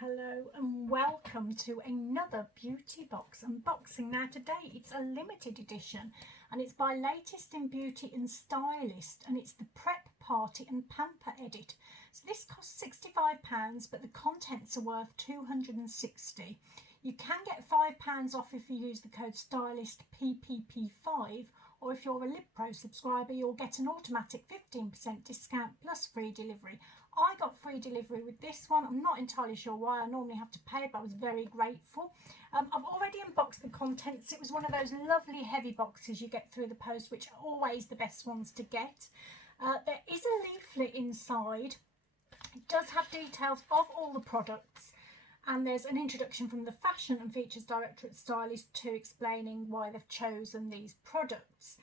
Hello and welcome to another beauty box unboxing. Now today it's a limited edition and it's by Latest in Beauty and Stylist, and it's the Prep Party and Pamper edit. So this costs £65 but the contents are worth £260. You can get £5 off if you use the code Stylist PPP5, or if you're a Lib Pro subscriber you'll get an automatic 15% discount plus free delivery. I got free delivery with this one. I'm not entirely sure why. I normally have to pay, but I was very grateful. I've already unboxed the contents. It was one of those lovely heavy boxes you get through the post, which are always the best ones to get. There is a leaflet inside. It does have details of all the products, and there's an introduction from the fashion and features director at Stylist too, explaining why they've chosen these products.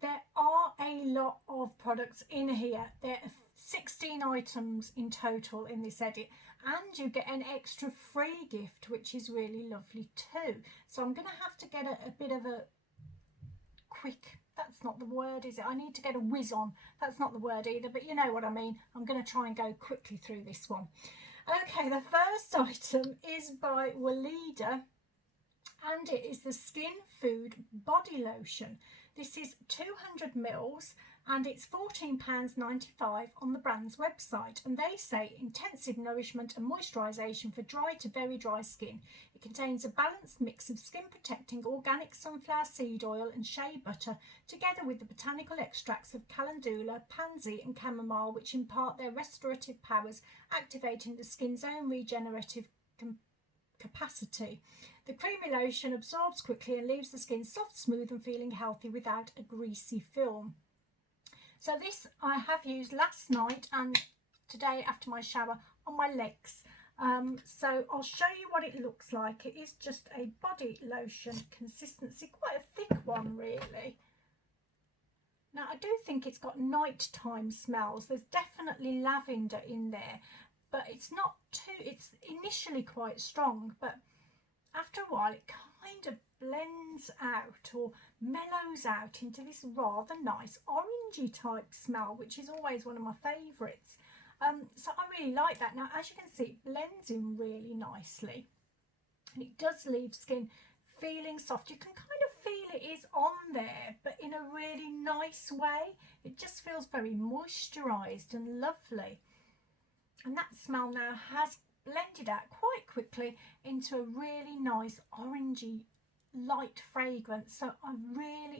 There are a lot of products in here. There are 16 items in total in this edit, and you get an extra free gift, which is really lovely too. So I'm going to have to get a bit of a quick, that's not the word, is it? I need to get a whiz on. That's not the word either, but you know what I mean. I'm going to try and go quickly through this one. Okay, the first item is by Walida, and it is the Skin Food Body Lotion. This is 200 mils and it's £14.95 on the brand's website, and they say intensive nourishment and moisturisation for dry to very dry skin. It contains a balanced mix of skin protecting organic sunflower seed oil and shea butter, together with the botanical extracts of calendula, pansy and chamomile, which impart their restorative powers, activating the skin's own regenerative capacity. The creamy lotion absorbs quickly and leaves the skin soft, smooth and feeling healthy without a greasy film. So this I have used last night and today after my shower on my legs. So I'll show you what it looks like. It is just a body lotion consistency, quite a thick one really. Now I do think it's got nighttime smells. There's definitely lavender in there, but it's not too, it's initially quite strong, but after a while it kind of blends out or mellows out into this rather nice orangey type smell, which is always one of my favourites. So I really like that. Now as you can see, it blends in really nicely and it does leave skin feeling soft. You can kind of feel it is on there, but in a really nice way. It just feels very moisturised and lovely. And that smell now has blended out quite quickly into a really nice orangey light fragrance. So I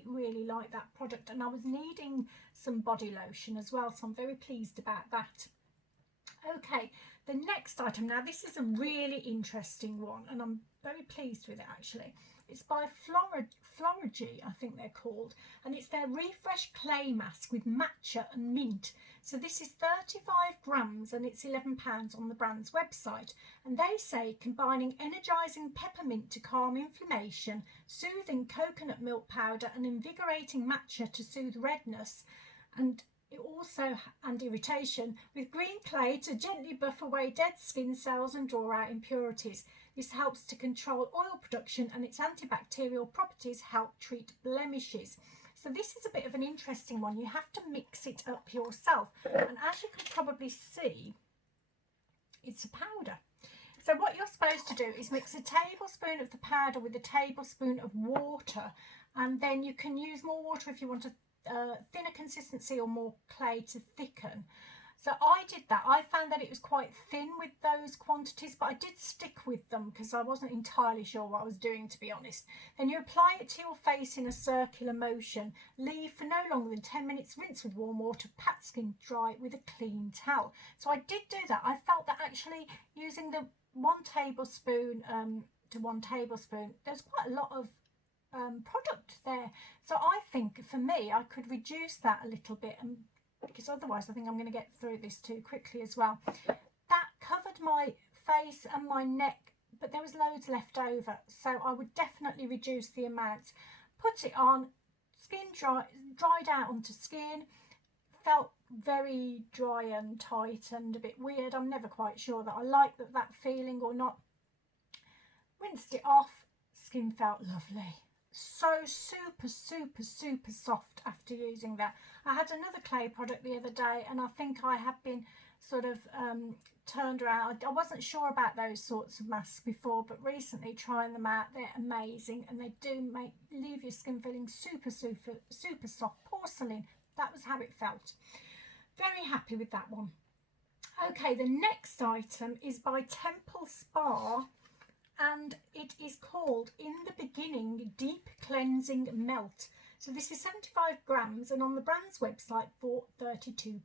really like that product, and I was needing some body lotion as well, so I'm very pleased about that. Okay, the next item, now this is a really interesting one and I'm very pleased with it actually. It's by Florigy, I think they're called, and it's their Refresh Clay Mask with matcha and mint. So this is 35 grams and it's £11 on the brand's website, and they say combining energising peppermint to calm inflammation, soothing coconut milk powder and invigorating matcha to soothe redness and irritation, with green clay to gently buff away dead skin cells and draw out impurities. This helps to control oil production, and its antibacterial properties help treat blemishes. So this is a bit of an interesting one. You have to mix it up yourself, and as you can probably see, it's a powder. So what you're supposed to do is mix a tablespoon of the powder with a tablespoon of water, and then you can use more water if you want a thinner consistency or more clay to thicken. So I did that. I found that it was quite thin with those quantities, but I did stick with them because I wasn't entirely sure what I was doing, to be honest. Then you apply it to your face in a circular motion, leave for no longer than 10 minutes, rinse with warm water, pat skin dry with a clean towel. So I did do that. I felt that actually using the 1 tablespoon to 1 tablespoon, there's quite a lot of product there. So I think for me I could reduce that a little bit, and because otherwise I think I'm going to get through this too quickly as well. That covered my face and my neck, but there was loads left over, so I would definitely reduce the amounts. Put it on, skin dried out onto skin, felt very dry and tight and a bit weird. I'm never quite sure that I like that feeling or not. Rinsed it off, skin felt lovely. So super soft after using that. I had another clay product the other day and I think I have been sort of turned around. I wasn't sure about those sorts of masks before, but recently trying them out, they're amazing, and they do leave your skin feeling super soft. Porcelain, that was how it felt. Very happy with that one. Okay, the next item is by Temple Spa, and it is called In the Beginning Deep Cleansing Melt. So this is 75 grams and on the brand's website for £32.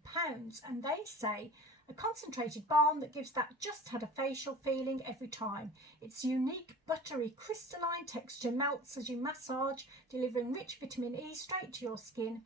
And they say a concentrated balm that gives that just had a facial feeling every time. Its unique buttery crystalline texture melts as you massage, delivering rich vitamin E straight to your skin.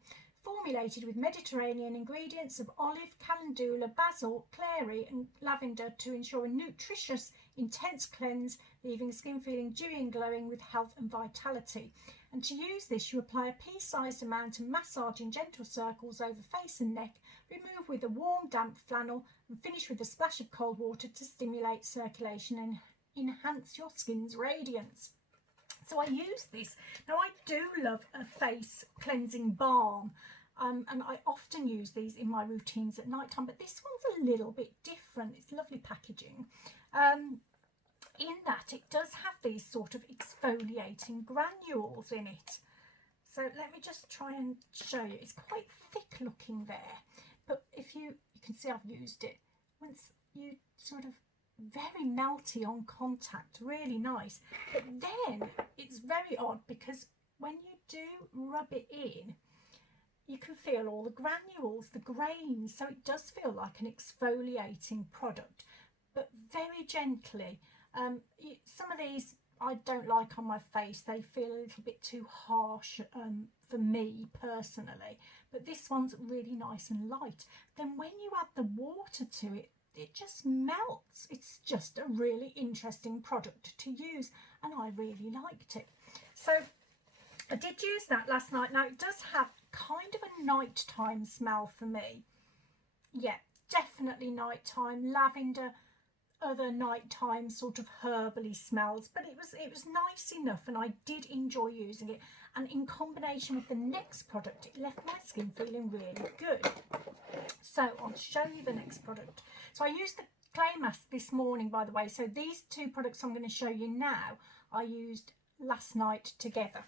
Formulated with Mediterranean ingredients of olive, calendula, basil, clary and lavender to ensure a nutritious, intense cleanse, leaving skin feeling dewy and glowing with health and vitality. And to use this, you apply a pea-sized amount and massage in gentle circles over face and neck, remove with a warm, damp flannel and finish with a splash of cold water to stimulate circulation and enhance your skin's radiance. So I use this. Now I do love a face cleansing balm. And I often use these in my routines at night time, but this one's a little bit different. It's lovely packaging. In that it does have these sort of exfoliating granules in it. So let me just try and show you. It's quite thick looking there, but if you can see I've used it. Once you sort of very melty on contact, really nice. But then it's very odd because when you do rub it in, you can feel all the granules, the grains, so it does feel like an exfoliating product, but very gently. Some of these I don't like on my face. They feel a little bit too harsh for me personally, but this one's really nice and light. Then when you add the water to it, it just melts. It's just a really interesting product to use, and I really liked it. So I did use that last night. Now it does have kind of a nighttime smell for me. Yeah, definitely nighttime. Lavender, other nighttime sort of herbally smells, but it was nice enough, and I did enjoy using it. And in combination with the next product, it left my skin feeling really good. So I'll show you the next product. So I used the clay mask this morning, by the way. So these two products I'm going to show you now, I used last night together.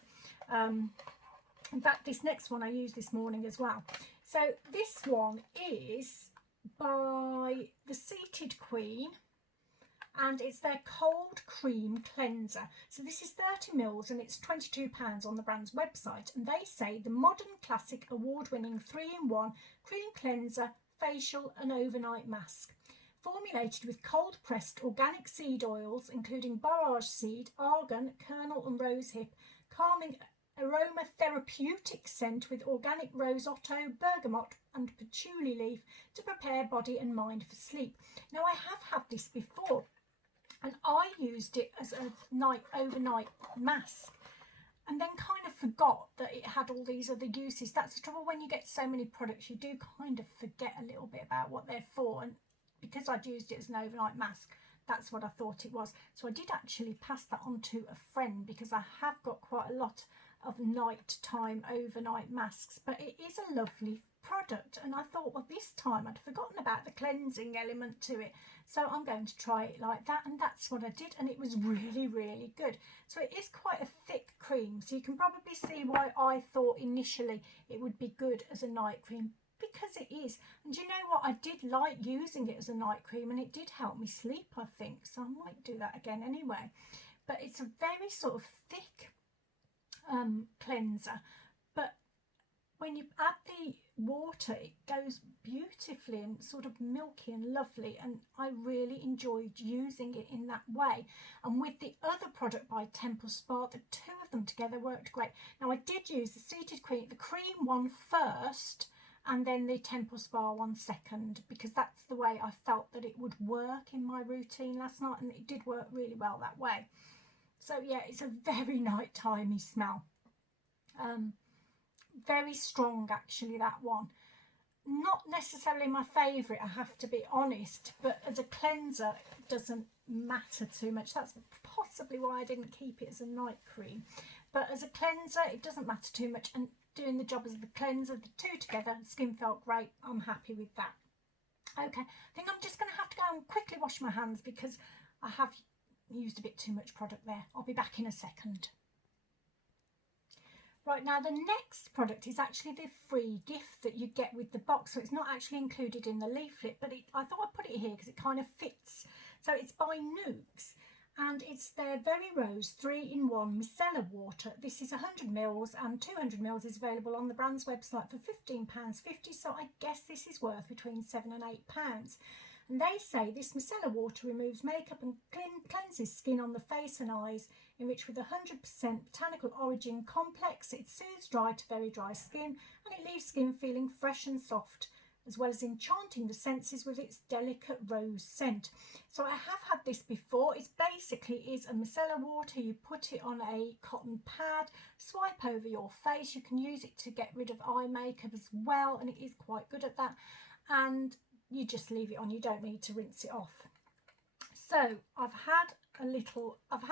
In fact, this next one I used this morning as well. So this one is by the Seated Queen, and it's their cold cream cleanser. So this is 30 mils and it's £22 on the brand's website, and they say the modern classic award-winning 3-in-1 cream cleanser, facial and overnight mask. Formulated with cold pressed organic seed oils including borage seed, argan, kernel and rosehip, calming aromatherapeutic scent with organic rose otto, bergamot and patchouli leaf to prepare body and mind for sleep. Now I have had this before, and I used it as a overnight mask, and then kind of forgot that it had all these other uses. That's the trouble when you get so many products, you do kind of forget a little bit about what they're for. And because I'd used it as an overnight mask, that's what I thought it was. So I did actually pass that on to a friend, because I have got quite a lot of nighttime overnight masks, but it is a lovely product, and I thought, well, this time I'd forgotten about the cleansing element to it, so I'm going to try it like that, and that's what I did, and it was really, really good. So it is quite a thick cream, so you can probably see why I thought initially it would be good as a night cream, because it is. And you know what, I did like using it as a night cream, and it did help me sleep, I think, so I might do that again anyway. But it's a very sort of thick cleanser, but when you add the water, it goes beautifully and sort of milky and lovely, and I really enjoyed using it in that way. And with the other product by Temple Spa, the two of them together worked great. Now I did use the Seated Queen, the cream one first, and then the Temple Spa one second, because that's the way I felt that it would work in my routine last night, and it did work really well that way. So yeah, it's a very nightimey smell. Very strong actually, that one. Not necessarily my favourite, I have to be honest, but as a cleanser it doesn't matter too much. That's possibly why I didn't keep it as a night cream. But as a cleanser it doesn't matter too much, and doing the job as the cleanser, the two together, skin felt great. I'm happy with that. Okay, I think I'm just going to have to go and quickly wash my hands because I have used a bit too much product there. I'll be back in a second. Right, now the next product is actually the free gift that you get with the box. So it's not actually included in the leaflet, but I thought I'd put it here because it kind of fits. So it's by Nooks and it's their Very Rose 3-in-1 micellar water. This is 100 mils and 200 mils is available on the brand's website for £15.50. So I guess this is worth between £7 and £8. And they say this micellar water removes makeup and cleanses skin on the face and eyes, enriched with 100% botanical origin complex. It soothes dry to very dry skin and it leaves skin feeling fresh and soft, as well as enchanting the senses with its delicate rose scent. So I have had this before. It basically is a micellar water. You put it on a cotton pad, swipe over your face. You can use it to get rid of eye makeup as well, and it is quite good at that. And you just leave it on, you don't need to rinse it off. So I've had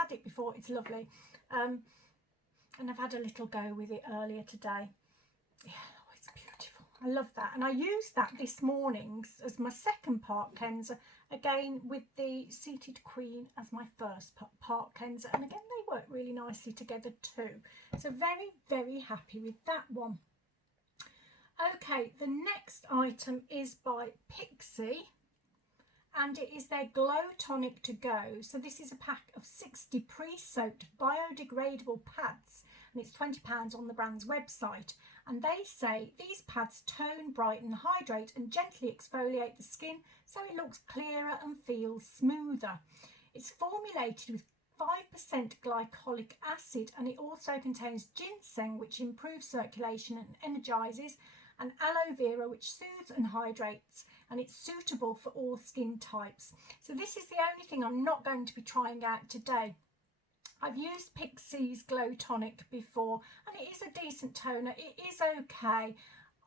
it before, it's lovely, and I've had a little go with it earlier today. Yeah, oh, it's beautiful. I love that, and I used that this morning as my second part cleanser, again with the Seated Queen as my first part cleanser, and again they work really nicely together too. So very, very happy with that one. Okay, the next item is by Pixie and it is their Glow Tonic to Go. So this is a pack of 60 pre-soaked biodegradable pads and it's £20 on the brand's website. And they say these pads tone, brighten, hydrate and gently exfoliate the skin so it looks clearer and feels smoother. It's formulated with 5% glycolic acid and it also contains ginseng, which improves circulation and energizes, and aloe vera, which soothes and hydrates, and it's suitable for all skin types. So this is the only thing I'm not going to be trying out today. I've used Pixie's Glow Tonic before and it is a decent toner. It is okay.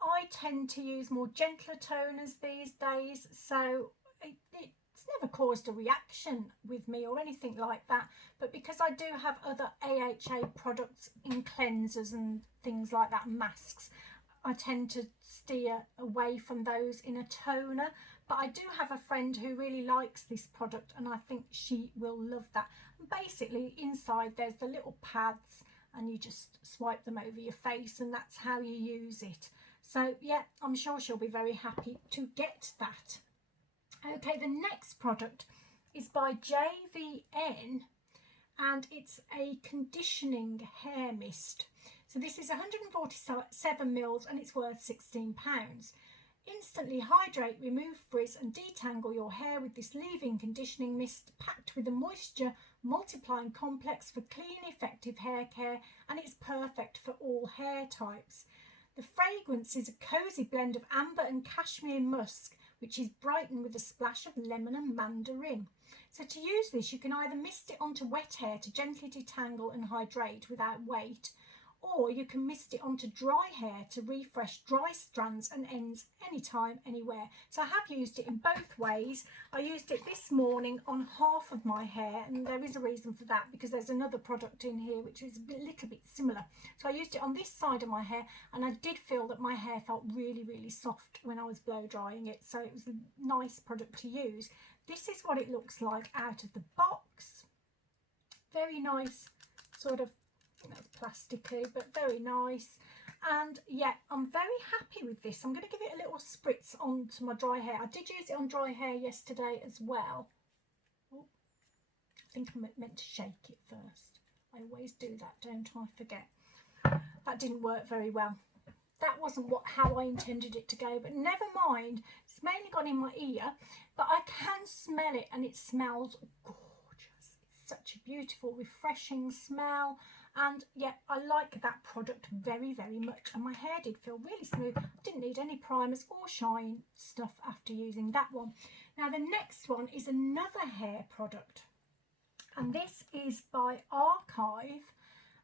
I tend to use more gentler toners these days, so it's never caused a reaction with me or anything like that, but because I do have other AHA products in cleansers and things like that, masks, I tend to steer away from those in a toner. But I do have a friend who really likes this product and I think she will love that. And basically inside there's the little pads and you just swipe them over your face and that's how you use it. So yeah, I'm sure she'll be very happy to get that. Okay, the next product is by JVN and it's a conditioning hair mist. So this is 147 mils and it's worth £16. Instantly hydrate, remove frizz and detangle your hair with this leave-in conditioning mist packed with a moisture multiplying complex for clean, effective hair care, and it's perfect for all hair types. The fragrance is a cosy blend of amber and cashmere musk, which is brightened with a splash of lemon and mandarin. So to use this, you can either mist it onto wet hair to gently detangle and hydrate without weight, or you can mist it onto dry hair to refresh dry strands and ends anytime, anywhere. So I have used it in both ways. I used it this morning on half of my hair, and there is a reason for that because there's another product in here which is a little bit similar. So I used it on this side of my hair and I did feel that my hair felt really, really soft when I was blow drying it. So it was a nice product to use. This is what it looks like out of the box. Very nice sort of, that's plasticky, but very nice. And yeah, I'm very happy with this. I'm going to give it a little spritz onto my dry hair. I did use it on dry hair yesterday as well. Oh, I think I meant to shake it first. I always do that, don't I? Forget. That didn't work very well. That wasn't how I intended it to go, but never mind. It's mainly gone in my ear, but I can smell it and it smells gorgeous. It's such a beautiful, refreshing smell. And yeah, I like that product very, very much. And my hair did feel really smooth. I didn't need any primers or shine stuff after using that one. Now the next one is another hair product. And this is by Archive.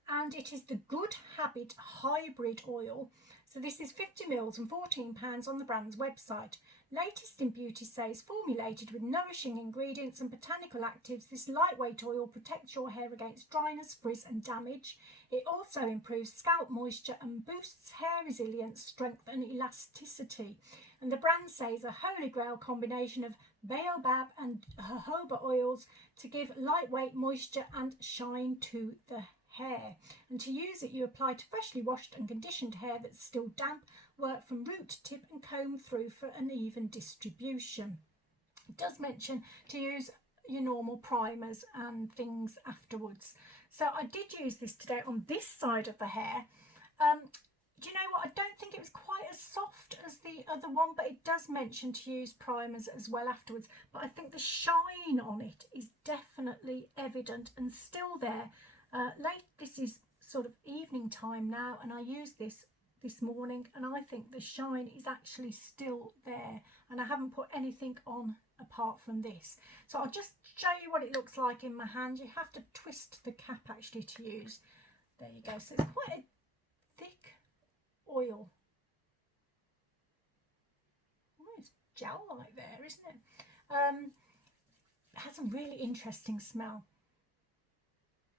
And it is the Good Habit Hybrid Oil. So this is 50 mils and £14 on the brand's website. Latest in beauty says, formulated with nourishing ingredients and botanical actives, this lightweight oil protects your hair against dryness, frizz and damage. It also improves scalp moisture and boosts hair resilience, strength and elasticity. And the brand says a holy grail combination of baobab and jojoba oils to give lightweight moisture and shine to the hair. And to use it, you apply to freshly washed and conditioned hair that's still damp. Work from root to tip and comb through for an even distribution. It does mention to use your normal primers and things afterwards. So I did use this today on this side of the hair. Do you know what? I don't think it was quite as soft as the other one, but it does mention to use primers as well afterwards. But I think the shine on it is definitely evident and still there. This is sort of evening time now, and I used this morning, and I think the shine is actually still there, and I haven't put anything on apart from this. So I'll just show you what it looks like in my hand. You have to twist the cap actually to use. There you go. So it's quite a thick oil. Oh, it's gel-like there, isn't it? It has a really interesting smell.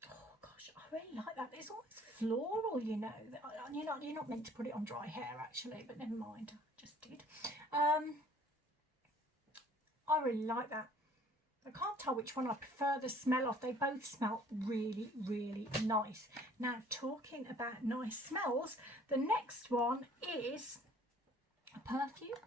Oh gosh, I really like that. It's almost floral, you know. You're not meant to put it on dry hair actually, but never mind. I just did. I really like that. I can't tell which one I prefer the smell of. They both smell really, really nice. Now, talking about nice smells, the next one is a perfume,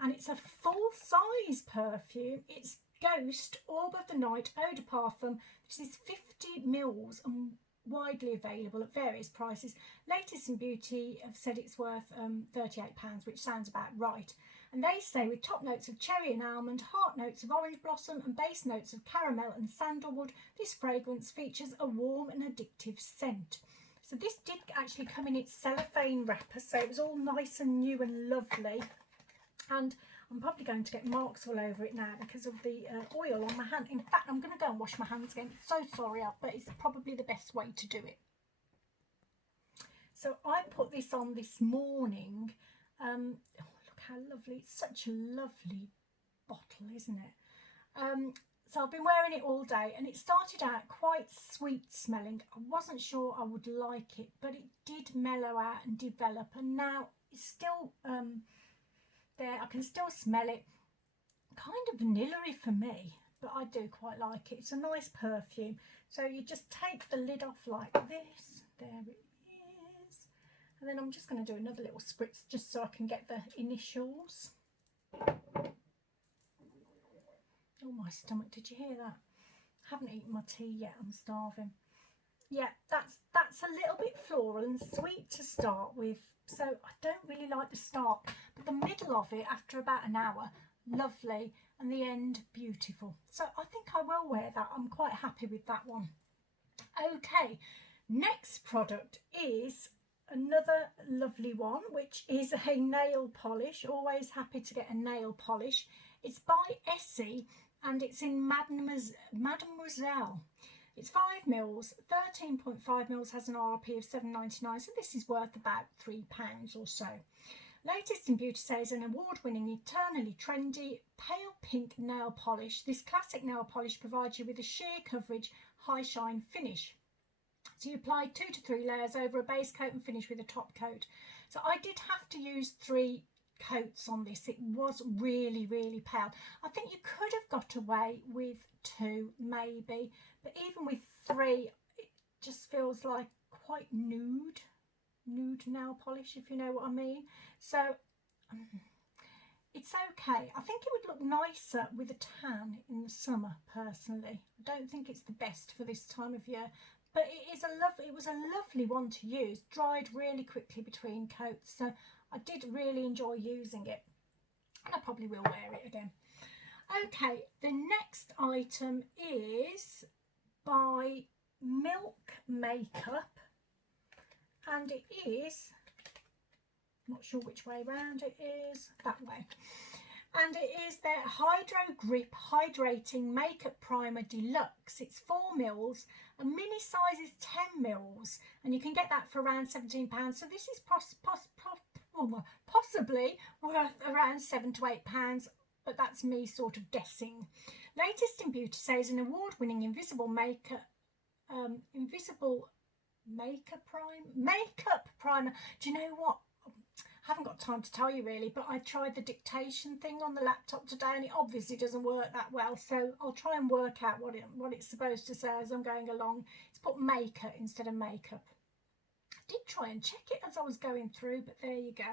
and it's a full-size perfume. It's Ghost Orb of the Night Eau de Parfum. This is 50 mils and widely available at various prices. Latest in Beauty have said it's worth £38, which sounds about right. And they say with top notes of cherry and almond, heart notes of orange blossom and base notes of caramel and sandalwood, this fragrance features a warm and addictive scent. So this did actually come in its cellophane wrapper, so it was all nice and new and lovely. And I'm probably going to get marks all over it now because of the oil on my hand. In fact, I'm going to go and wash my hands again. So sorry, but it's probably the best way to do it. So I put this on this morning. Oh, look how lovely. It's such a lovely bottle, isn't it? So I've been wearing it all day, and it started out quite sweet smelling. I wasn't sure I would like it, but it did mellow out and develop, and now it's still there. I can still smell it. Kind of vanilla-y for me, but I do quite like it. It's a nice perfume. So you just take the lid off like this. There it is. And then I'm just going to do another little spritz just so I can get the initials. Oh, my stomach, did you hear that? I haven't eaten my tea yet, I'm starving. Yeah, that's a little bit floral and sweet to start with. So I don't really like the start, but the middle of it after about an hour, lovely, and the end, beautiful. So I think I will wear that. I'm quite happy with that one. Okay, next product is another lovely one, which is a nail polish. Always happy to get a nail polish. It's by Essie, and it's in Mademoiselle. It's 5 mils, 13.5 mils has an RRP of £7.99, so this is worth about £3 or so. Latest in Beauty says an award-winning, eternally trendy, pale pink nail polish. This classic nail polish provides you with a sheer coverage, high shine finish. So you apply 2 to 3 layers over a base coat and finish with a top coat. So I did have to use 3 coats on this. It was really, really pale. I think you could have got away with 2 maybe, but even with 3 it just feels like quite nude nail polish, if you know what I mean. So it's okay. I think it would look nicer with a tan in the summer personally. I don't think it's the best for this time of year, but it was a lovely one to use. Dried really quickly between coats, so I did really enjoy using it, and I probably will wear it again. Okay, the next item is by Milk Makeup, and it is, not sure which way round it is, that way. And it is their Hydro Grip Hydrating Makeup Primer Deluxe. It's 4 mils, a mini size is 10 mils, and you can get that for around £17. So this is possibly worth around £7 to £8, but that's me sort of guessing. Latest in Beauty says an award-winning invisible makeup primer. Do you know what? haven't got time to tell you really, but I tried the dictation thing on the laptop today and it obviously doesn't work that well, so I'll try and work out what it's supposed to say as I'm going along. It's put maker instead of makeup. I did try and check it as I was going through, but there you go.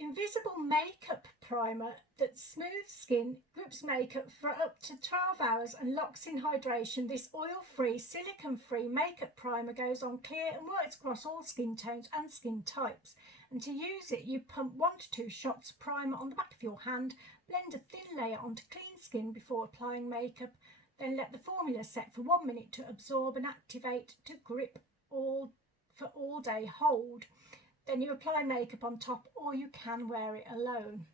Invisible makeup primer that smooths skin, grips makeup for up to 12 hours and locks in hydration. This oil-free, silicone-free makeup primer goes on clear and works across all skin tones and skin types. And to use it, you pump 1 to 2 shots of primer on the back of your hand, blend a thin layer onto clean skin before applying makeup, then let the formula set for 1 minute to absorb and activate to grip for all day hold. Then you apply makeup on top, or you can wear it alone.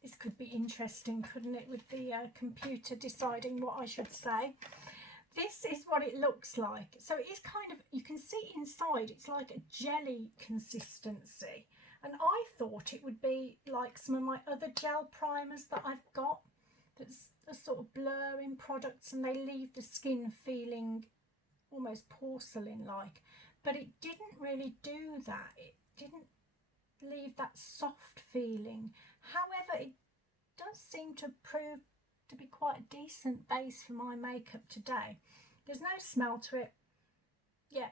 This could be interesting, couldn't it, with the computer deciding what I should say. This is what it looks like. So it is kind of, you can see inside, it's like a jelly consistency. And I thought it would be like some of my other gel primers that I've got. That's a sort of blurring products and they leave the skin feeling almost porcelain-like. But it didn't really do that. It didn't leave that soft feeling. However, it does seem to prove to be quite a decent base for my makeup today. There's no smell to it. Yeah,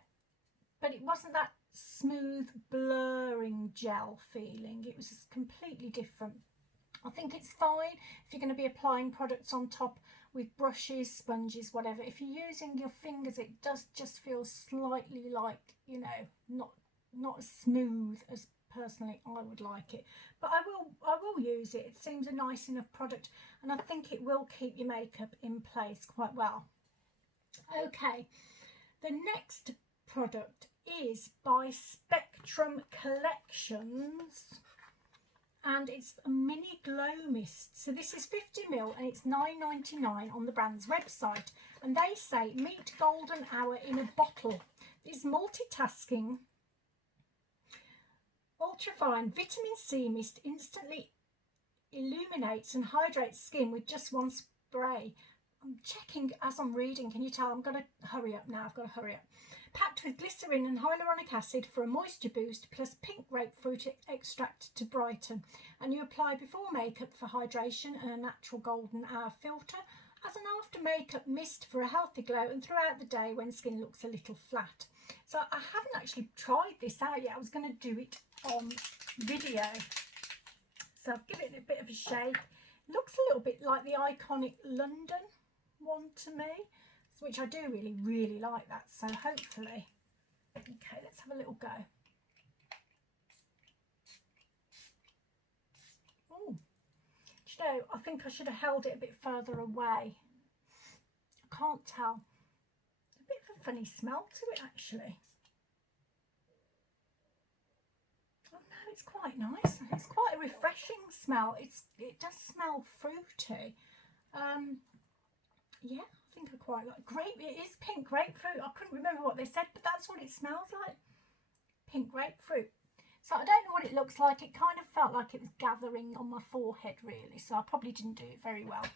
but it wasn't that smooth, blurring gel feeling. It was completely different. I think it's fine if you're going to be applying products on top with brushes, sponges, whatever. If you're using your fingers, it does just feel slightly like, you know, not as smooth as personally I would like it. But I will use it. It seems a nice enough product and I think it will keep your makeup in place quite well. Okay, the next product is by Spectrum Collections. And it's a mini glow mist. So this is 50ml and it's $9.99 on the brand's website. And they say meet golden hour in a bottle. It's multitasking. Ultrafine vitamin C mist instantly illuminates and hydrates skin with just one spray. I'm checking as I'm reading. Can you tell? I'm going to hurry up now. I've got to hurry up. Packed with glycerin and hyaluronic acid for a moisture boost, plus pink grapefruit extract to brighten. And you apply before makeup for hydration and a natural golden hour filter as an after makeup mist for a healthy glow and throughout the day when skin looks a little flat. So I haven't actually tried this out yet. I was going to do it on video. So I've given it a bit of a shake. It looks a little bit like the iconic London one to me, which I do really like that. So hopefully, okay, let's have a little go. Oh, do you know, I think I should have held it a bit further away. I can't tell. A bit of a funny smell to it actually. Oh no, it's quite nice. It's quite a refreshing smell. It does smell fruity. Yeah, I think I quite like grape. It is pink grapefruit. I couldn't remember what they said, but that's what it smells like. Pink grapefruit. So I don't know what it looks like. It kind of felt like it was gathering on my forehead really, so I probably didn't do it very well.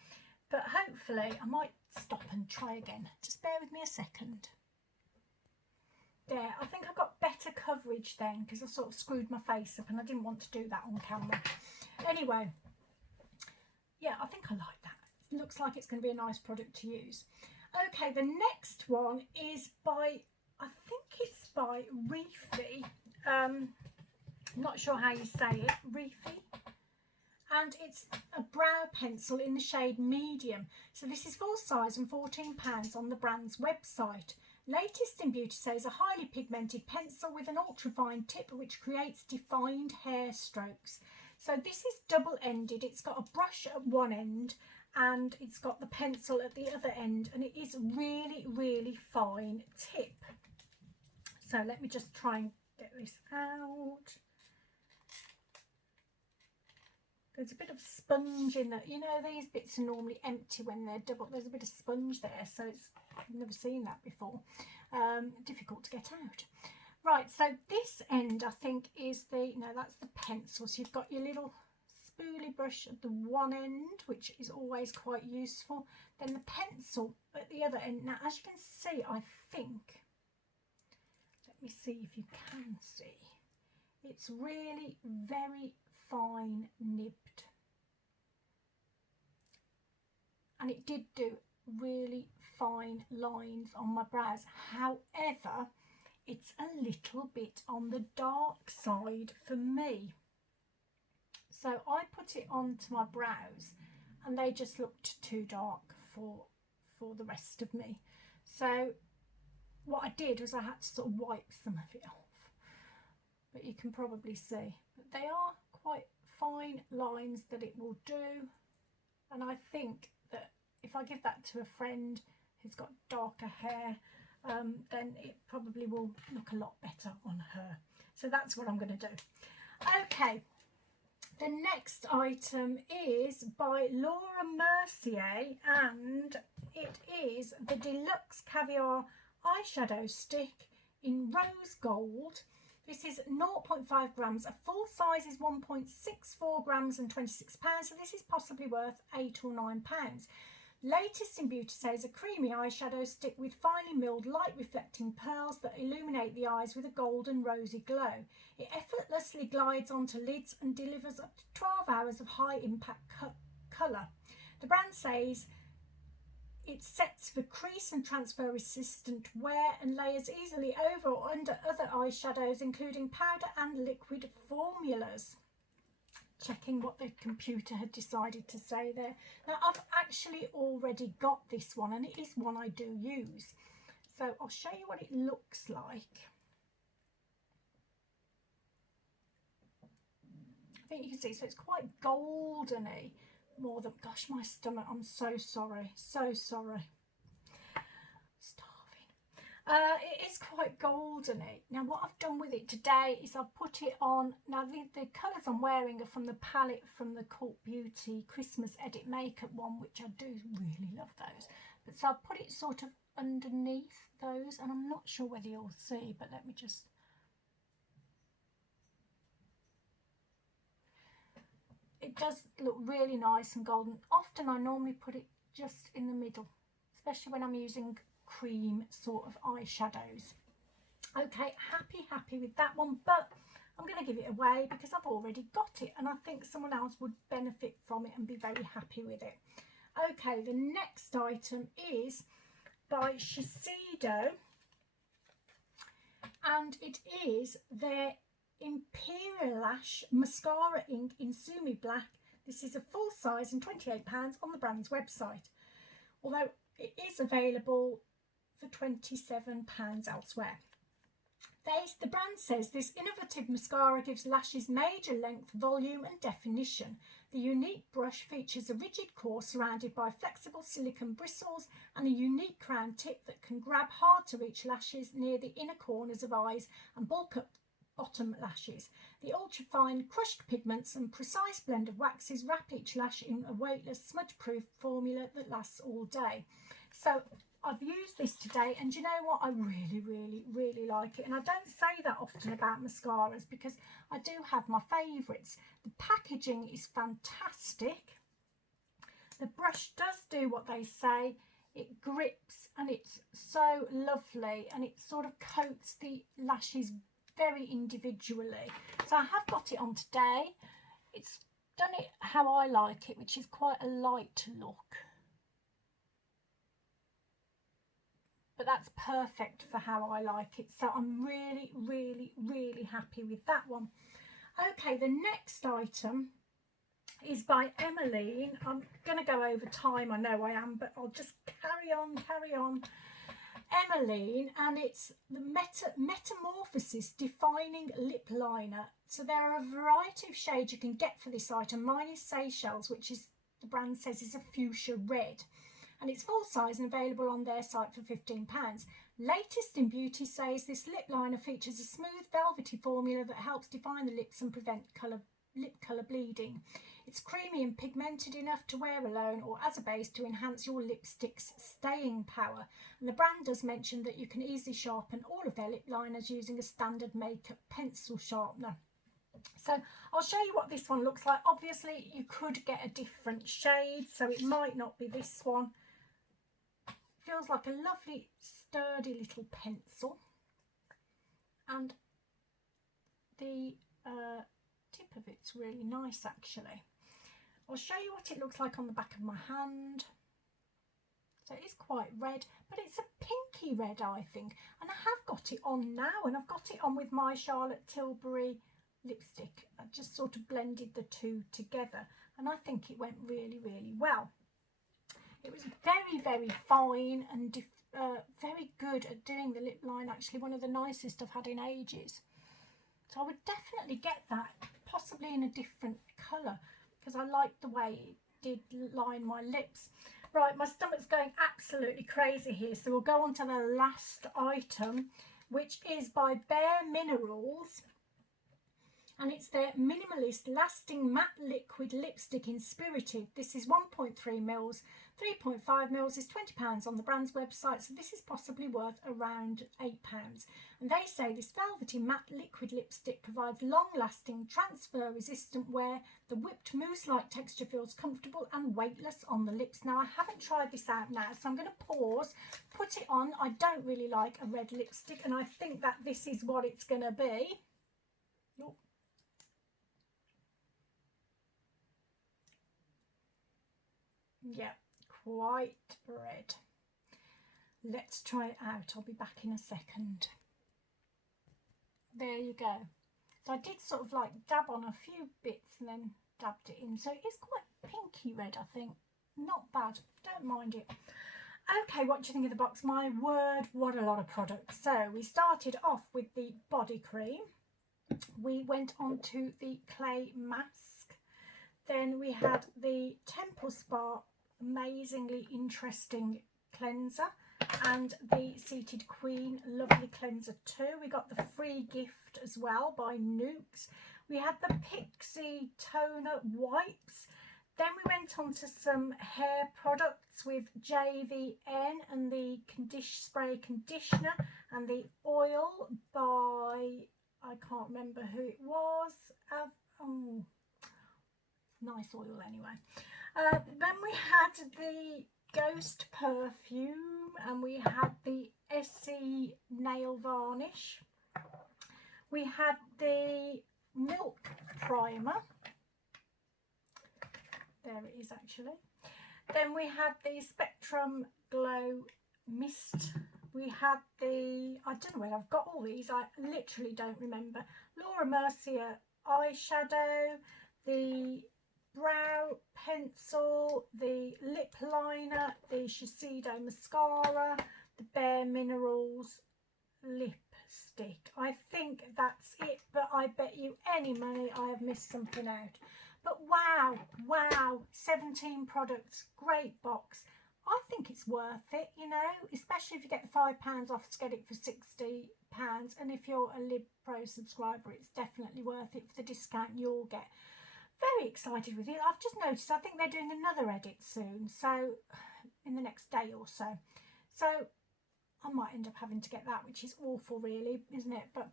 But hopefully I might stop and try again. Just bear with me a second. There, I think I got better coverage then because I sort of screwed my face up and I didn't want to do that on camera. Anyway, yeah, I think I like that. Looks like it's going to be a nice product to use. Okay, the next one is by, I think it's by Reefy. I'm not sure how you say it, Reefy. And it's a brow pencil in the shade medium. So this is full size and £14 on the brand's website. Latest in beauty says a highly pigmented pencil with an ultrafine tip which creates defined hair strokes. So this is double-ended. It's got a brush at one end and it's got the pencil at the other end, and it is really fine tip. So let me just try and get this out. There's a bit of sponge in that. You know, these bits are normally empty when they're double. There's a bit of sponge there, so I've never seen that before. Difficult to get out. Right, so this end I think is that's the pencil. So you've got your little spoolie brush at the one end, which is always quite useful. Then the pencil at the other end. Now, as you can see, I think, let me see if you can see, It's really very fine nibbed. And it did do really fine lines on my brows. However, it's a little bit on the dark side for me. So I put it onto my brows and they just looked too dark for the rest of me. So what I did was I had to sort of wipe some of it off. But you can probably see. But they are quite fine lines that it will do. And I think that if I give that to a friend who's got darker hair, then it probably will look a lot better on her. So that's what I'm going to do. Okay, the next item is by Laura Mercier, and it is the Deluxe Caviar eyeshadow stick in rose gold. This is 0.5 grams. A full size is 1.64 grams and 26 pounds. So this is possibly worth £8 or £9. Latest in Beauty says a creamy eyeshadow stick with finely milled light reflecting pearls that illuminate the eyes with a golden rosy glow. It effortlessly glides onto lids and delivers up to 12 hours of high impact colour. The brand says it sets for crease and transfer resistant wear and layers easily over or under other eyeshadows, including powder and liquid formulas. Checking what the computer had decided to say there. Now I've actually already got this one and it is one I do use. So I'll show you what it looks like. I think you can see, so it's quite goldeny more than, gosh, my stomach, I'm so sorry, so sorry. It is quite goldeny. Now what I've done with it today is I've put it on, now the colours I'm wearing are from the palette from the Cult Beauty Christmas Edit Makeup one, which I do really love those. But so I've put it sort of underneath those, and I'm not sure whether you'll see, but let me just... It does look really nice and golden. Often I normally put it just in the middle, especially when I'm using cream sort of eyeshadows. Okay, happy with that one, but I'm going to give it away because I've already got it and I think someone else would benefit from it and be very happy with it. Okay, the next item is by Shiseido, and it is their Imperial Lash Mascara Ink in Sumi Black. This is a full size and £28 on the brand's website, although it is available for £27 elsewhere. The brand says this innovative mascara gives lashes major length, volume and definition. The unique brush features a rigid core surrounded by flexible silicone bristles and a unique crown tip that can grab hard to reach lashes near the inner corners of eyes and bulk up bottom lashes. The ultra-fine crushed pigments and precise blend of waxes wrap each lash in a weightless, smudge-proof formula that lasts all day. So I've used this today, and you know what? I really like it. And I don't say that often about mascaras because I do have my favourites. The packaging is fantastic. The brush does do what they say. It grips and it's so lovely, and it sort of coats the lashes very individually. So I have got it on today. It's done it how I like it, which is quite a light look. But that's perfect for how I like it. So I'm really happy with that one. Okay, the next item is by Emmeline. I'm going to go over time, I know I am, but I'll just carry on. Emmeline, and it's the Metamorphosis Defining Lip Liner. So there are a variety of shades you can get for this item. Mine is Seychelles, which is, the brand says, is a fuchsia red. And it's full size and available on their site for £15. Latest in Beauty says this lip liner features a smooth velvety formula that helps define the lips and prevent lip colour bleeding. It's creamy and pigmented enough to wear alone or as a base to enhance your lipstick's staying power. And the brand does mention that you can easily sharpen all of their lip liners using a standard makeup pencil sharpener. So I'll show you what this one looks like. Obviously you could get a different shade, so it might not be this one. Feels like a lovely sturdy little pencil, and the tip of it's really nice actually. I'll show you what it looks like on the back of my hand. So it is quite red, but it's a pinky red, I think. And I have got it on now, and I've got it on with my Charlotte Tilbury lipstick. I just sort of blended the two together, and I think it went really, really well. It was very, very fine and very good at doing the lip line, actually one of the nicest I've had in ages. So I would definitely get that, possibly in a different colour, because I like the way it did line my lips. Right, my stomach's going absolutely crazy here, so we'll go on to the last item, which is by Bare Minerals, and it's their Minimalist Lasting Matte Liquid Lipstick in Spirited. This is 1.3 mils, 3.5 mils is £20 on the brand's website, so this is possibly worth around £8. And they say this velvety matte liquid lipstick provides long-lasting, transfer-resistant wear. The whipped mousse-like texture feels comfortable and weightless on the lips. Now, I haven't tried this out now, so I'm going to pause, put it on. I don't really like a red lipstick, and I think that this is what it's going to be. Oh. Yeah, quite red. Let's try it out. I'll be back in a second. There you go. So I did sort of like dab on a few bits and then dabbed it in. So it is quite pinky red, I think. Not bad. Don't mind it. Okay, what do you think of the box? My word, what a lot of products. So we started off with the body cream. We went on to the clay mask. Then we had the Temple Spa amazingly interesting cleanser and the Seated Queen lovely cleanser too. We got the free gift as well by Nukes. We had the Pixie toner wipes. Then we went on to some hair products with JVN and the spray conditioner and the oil by, I can't remember who it was. Oh, nice oil anyway. Then we had the Ghost perfume and we had the Essie nail varnish. We had the Milk primer. There it is actually. Then we had the Spectrum Glow Mist. We had the, I don't know whether I've got all these, I literally don't remember. Laura Mercier eyeshadow, the brow pencil, the lip liner, the Shiseido mascara, the Bare Minerals lipstick. I think that's it, but I bet you any money I have missed something out. But wow, 17 products, great box. I think it's worth it, you know, especially if you get the £5 off to get it for £60. And if you're a Lib Pro subscriber, it's definitely worth it for the discount you'll get. Very excited with it. I've just noticed, I think they're doing another edit soon, so in the next day or so. So I might end up having to get that, which is awful really, isn't it? But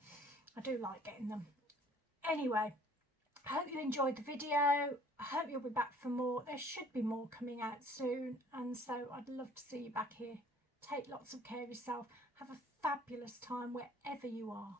I do like getting them. Anyway, I hope you enjoyed the video. I hope you'll be back for more. There should be more coming out soon, and so I'd love to see you back here. Take lots of care of yourself. Have a fabulous time wherever you are.